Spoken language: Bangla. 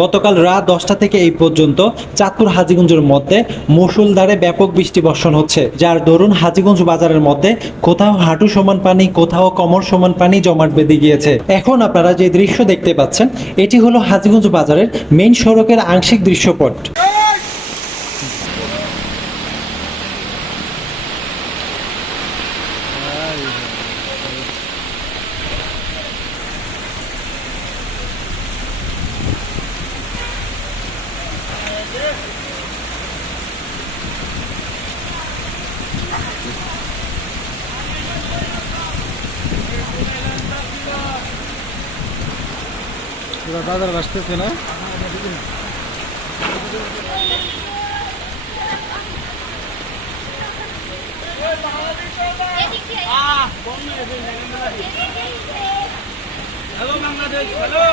গতকাল রাত 10টা থেকে এই পর্যন্ত চাঁদপুর হাজীগঞ্জের মধ্যে মুষলধারে ব্যাপক বৃষ্টি বর্ষণ হচ্ছে, যার দরুন হাজীগঞ্জ বাজারের মধ্যে কোথাও হাঁটু সমান পানি, কোথাও কোমর সমান পানি জমাট বেঁধে গিয়েছে। এখন আপনারা যে দৃশ্য দেখতে পাচ্ছেন, এটি হলো হাজীগঞ্জ বাজারের মেইন সড়কের আংশিক দৃশ্যপট। বাজার বাসতেছে না। Hello Bangladesh, hello.